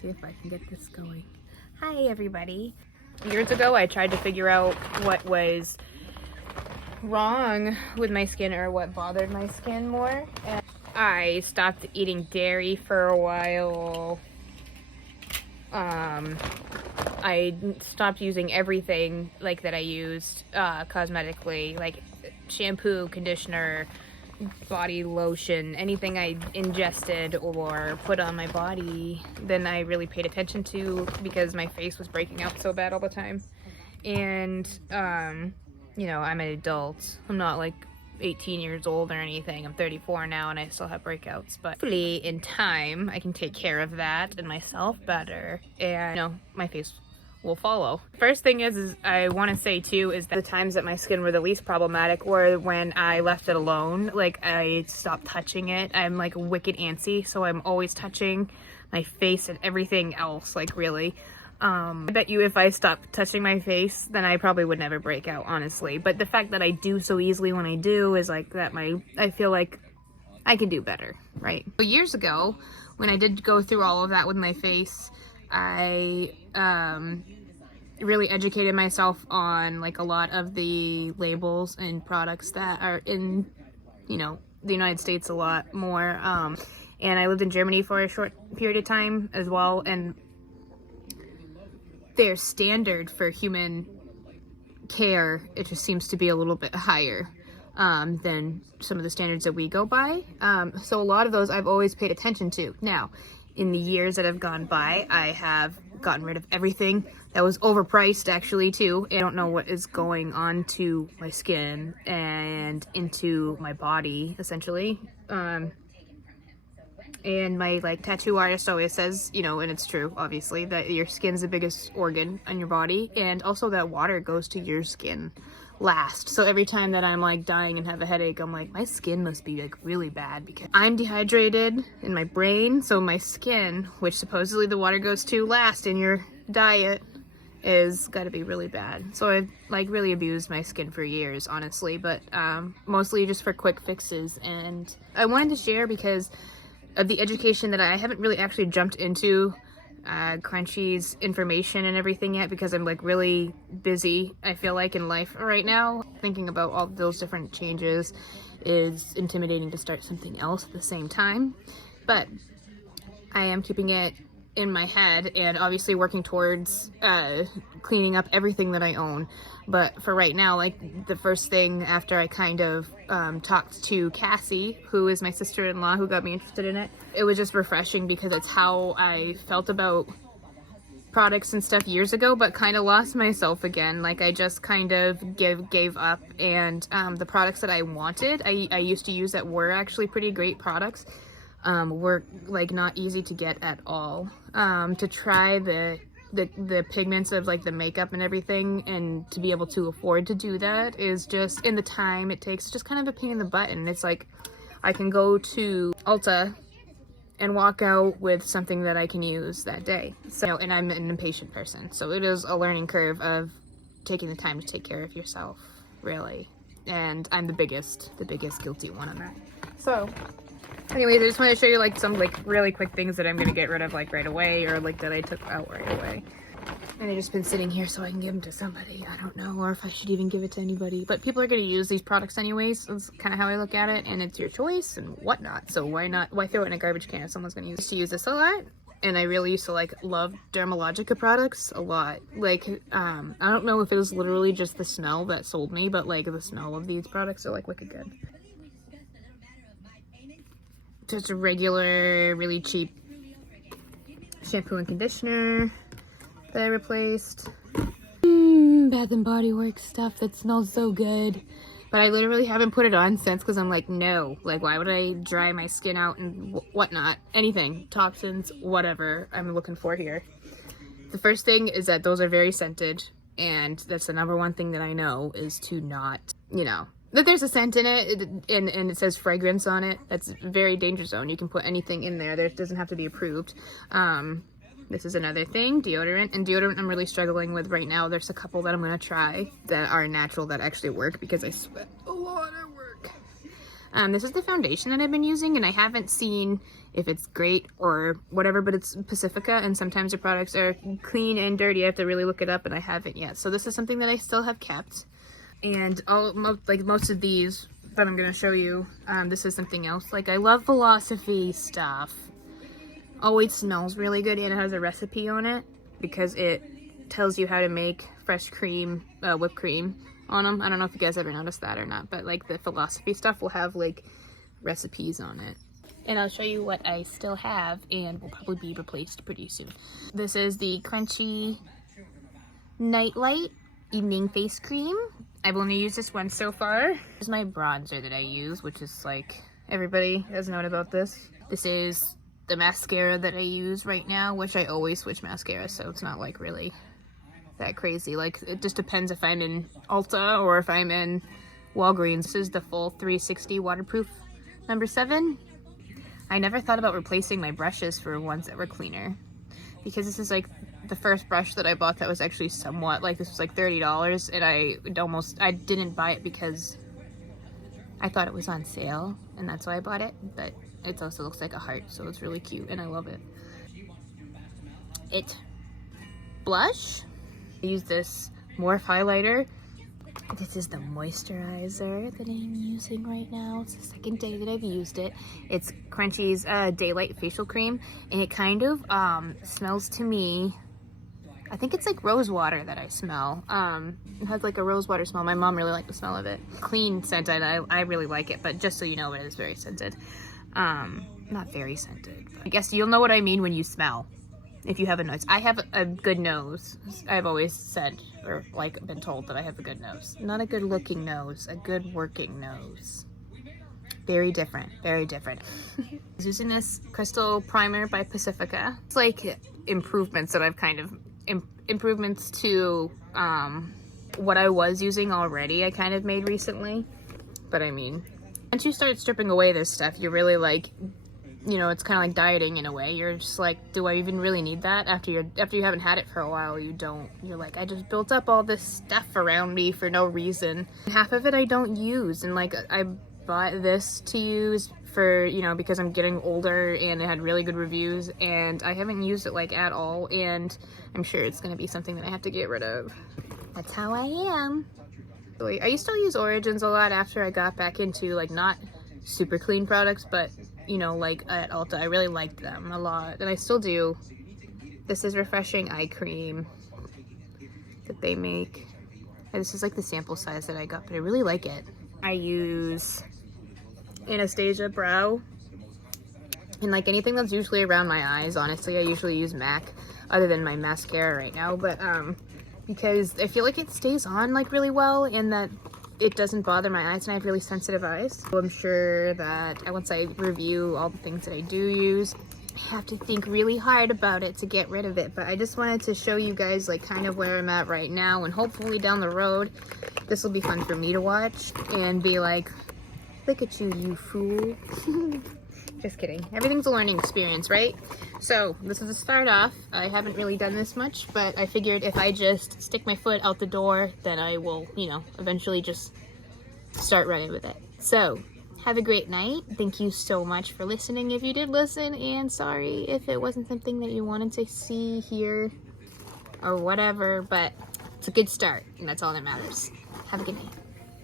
see if I can get this going. Hi everybody. Years ago I tried to figure out what was wrong with my skin or what bothered my skin more, and I stopped eating dairy for a while. I stopped using everything like that I used cosmetically, like shampoo, conditioner, body lotion, anything I ingested or put on my body. Then I really paid attention to, because my face was breaking out so bad all the time. And you know, I'm an adult. I'm not like 18 years old or anything. I'm 34 now and I still have breakouts, but hopefully in time I can take care of that and myself better, and you know, my face will follow. First thing is I want to say too is that the times that my skin were the least problematic were when I left it alone. Like, I stopped touching it. I'm like wicked antsy, so I'm always touching my face and everything else, like really. I bet you if I stopped touching my face, then I probably would never break out, honestly. But the fact that I do so easily when I do is like that I feel like I can do better, right? So years ago, when I did go through all of that with my face, I really educated myself on like a lot of the labels and products that are in, you know, the United States a lot more. And I lived in Germany for a short period of time as well, and their standard for human care, it just seems to be a little bit higher than some of the standards that we go by. So a lot of those I've always paid attention to. Now, in the years that have gone by, I have gotten rid of everything that was overpriced, actually, too. I don't know what is going on to my skin and into my body, essentially. And my like tattoo artist always says, you know, and it's true, obviously, that your skin's the biggest organ on your body, and also that water goes to your skin last. So every time that I'm like dying and have a headache, I'm like, my skin must be like really bad, because I'm dehydrated in my brain, so my skin, which supposedly the water goes to last in your diet, is gotta be really bad. So I've like really abused my skin for years, honestly, but mostly just for quick fixes. And I wanted to share because of the education that I haven't really actually jumped into Crunchy's information and everything yet, because I'm like really busy, I feel like, in life right now. Thinking about all those different changes is intimidating to start something else at the same time, but I am keeping it in my head and obviously working towards cleaning up everything that I own. But for right now, like the first thing after I kind of talked to Cassie, who is my sister-in-law who got me interested in it, it was just refreshing, because it's how I felt about products and stuff years ago, but kind of lost myself again. Like, I just kind of gave up, and the products that I wanted, I used to use that were actually pretty great products, were like not easy to get at all. To try the pigments of like the makeup and everything, and to be able to afford to do that is just, in the time it takes, just kind of a pain in the butt. And it's like, I can go to Ulta and walk out with something that I can use that day. So, and I'm an impatient person, so it is a learning curve of taking the time to take care of yourself, really. And I'm the biggest guilty one on that. So anyways, I just want to show you like some like really quick things that I'm gonna get rid of like right away, or like that I took out right away. And I've just been sitting here so I can give them to somebody. I don't know, or if I should even give it to anybody. But people are gonna use these products anyways. That's kind of how I look at it, and it's your choice and whatnot. So why not? Why throw it in a garbage can if someone's gonna use this a lot? And I really used to like love Dermalogica products a lot. Like, I don't know if it was literally just the smell that sold me, but like the smell of these products are like wicked good. Just a regular, really cheap shampoo and conditioner that I replaced. Bath and Body Works stuff that smells so good. But I literally haven't put it on since, because I'm like, no. Like, why would I dry my skin out and whatnot? Anything. Toxins, whatever I'm looking for here. The first thing is that those are very scented. And that's the number one thing that I know, is to not, you know, that there's a scent in it, and it says fragrance on it. That's very danger zone. You can put anything in there. It doesn't have to be approved. This is another thing, deodorant. And deodorant I'm really struggling with right now. There's a couple that I'm going to try that are natural, that actually work, because I sweat a lot at work. This is the foundation that I've been using, and I haven't seen if it's great or whatever, but it's Pacifica, and sometimes the products are clean and dirty. I have to really look it up, and I haven't yet. So this is something that I still have kept. And most of these that I'm going to show you, this is something else. Like, I love Philosophy stuff. Always smells really good, and it has a recipe on it because it tells you how to make fresh cream, whipped cream on them. I don't know if you guys ever noticed that or not, but like the Philosophy stuff will have like recipes on it. And I'll show you what I still have and will probably be replaced pretty soon. This is the Crunchy Nightlight Evening Face Cream. I've only used this once so far. This is my bronzer that I use, which is like, everybody has known about this. This is the mascara that I use right now, which I always switch mascara, so it's not like really that crazy. Like, it just depends if I'm in Ulta or if I'm in Walgreens. This is the full 360 waterproof number 7. I never thought about replacing my brushes for ones that were cleaner, because this is like the first brush that I bought that was actually somewhat, like, this was like $30, and I didn't buy it because I thought it was on sale, and that's why I bought it. But it also looks like a heart, so it's really cute, and I love it. Blush. I use this Morph highlighter. This is the moisturizer that I'm using right now. It's the second day that I've used it. It's Crunchy's Daylight Facial Cream, and it kind of smells to me, I think it's like rose water that I smell. It has like a rose water smell. My mom really liked the smell of it. Clean scent, and I really like it, but just so you know, it is very scented. Not very scented, but I guess you'll know what I mean when you smell. If you have a nose. I have a good nose. I've always said, or like been told, that I have a good nose. Not a good looking nose, a good working nose. Very different, very different. I was using this Crystal Primer by Pacifica. It's like improvements that I've kind of, improvements to what I was using already, I kind of made recently. But I mean, once you start stripping away this stuff, you're really like, you know, it's kind of like dieting in a way. You're just like, do I even really need that? After you haven't had it for a while, you're like, I just built up all this stuff around me for no reason. Half of it I don't use, and like, I bought this to use for, you know, because I'm getting older and it had really good reviews, and I haven't used it like at all, and I'm sure it's gonna be something that I have to get rid of. That's how I am. I used to use Origins a lot after I got back into like not super clean products, but you know, like at Ulta, I really liked them a lot, and I still do. This is Refreshing Eye Cream that they make. And this is like the sample size that I got, but I really like it. I use Anastasia Brow, and like anything that's usually around my eyes, honestly, I usually use MAC, other than my mascara right now, but because I feel like it stays on like really well, and that it doesn't bother my eyes, and I have really sensitive eyes. So I'm sure that once I review all the things that I do use, I have to think really hard about it to get rid of it. But I just wanted to show you guys like kind of where I'm at right now, and hopefully down the road, this will be fun for me to watch and be like, look at you, you fool. Just kidding. Everything's a learning experience, right? So this is a start off. I haven't really done this much, but I figured if I just stick my foot out the door, then I will, you know, eventually just start running with it. So have a great night. Thank you so much for listening if you did listen, and sorry if it wasn't something that you wanted to see, hear, or whatever, but it's a good start, and that's all that matters. Have a good night.